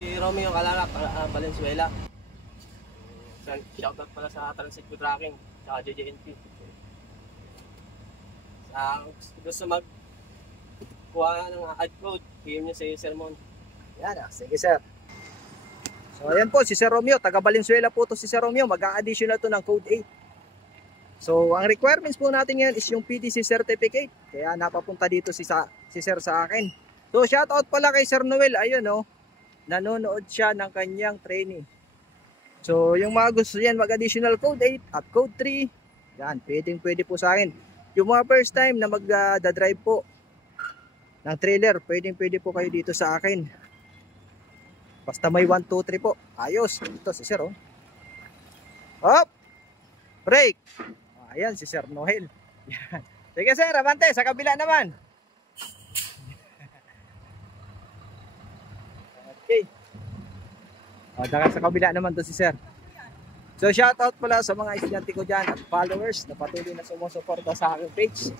Si Romeo Calala, Valenzuela. Shoutout pala sa Transit to Tracking, sa JJNP. Sa gusto magkuha ng ad code, PM nyo sa sermon. Yan sige sir. So ayan po si Sir Romeo, taga Valenzuela po to si Sir Romeo, mag-a-additional to ng code 8. So ang requirements po natin yan is yung PDC certificate. Kaya napapunta dito si Sir sa akin. So shoutout pala kay Sir Noel, ayun nanonood siya ng kanyang training. So yung mga gusto yan mag-additional code 8 at code 3, yan pwede po sa akin. Yung mga first time na mag-drive po ng trailer, pwede po kayo dito sa akin. Basta may 1, 2, 3 po. Ayos. Ito si Sir Hop! Break! Ayan si Sir Noel. Sige sir, abante. Sa kabila naman. Okay. Sa kabila naman to si Sir. So shoutout pala sa mga estudyante ko dyan at followers na patuloy na sumusuporta sa aking page.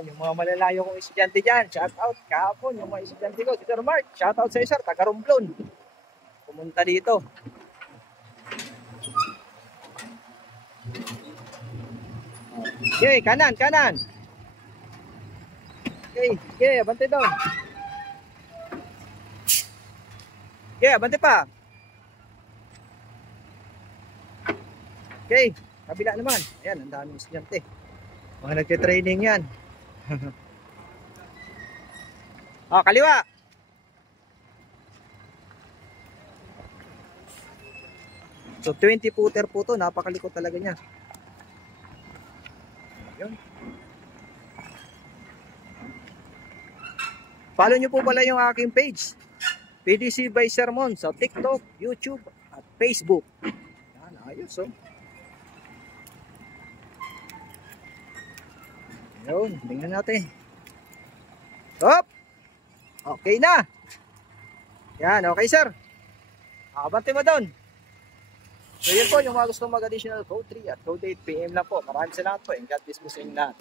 Yung mga malalayo kong estudyante dyan, shoutout kahapon yung mga estudyante ko. Si Sir Mark, shoutout sa Sir, taga Romblon. Pumunta dito. Okay, kanan. Okay, abante doon. Okay, abante pa. Okay, kabila naman. Ayan, ang daming estudyante. Mga nagte-training yan. Kaliwa. So 20 footer po to, napakalikot talaga niya. Ayun. Follow nyo po pala yung aking page, PDC by Sermon, sa TikTok, YouTube at Facebook. Yan, ayos Yun, tingnan natin. Hop! Okay na. Yan, okay sir. Abante mo doon. So yun po, yung mga gustong mag-additional code 3 at code 8 PM lang po. Maraming salamat po and God bless po sa inyo lahat.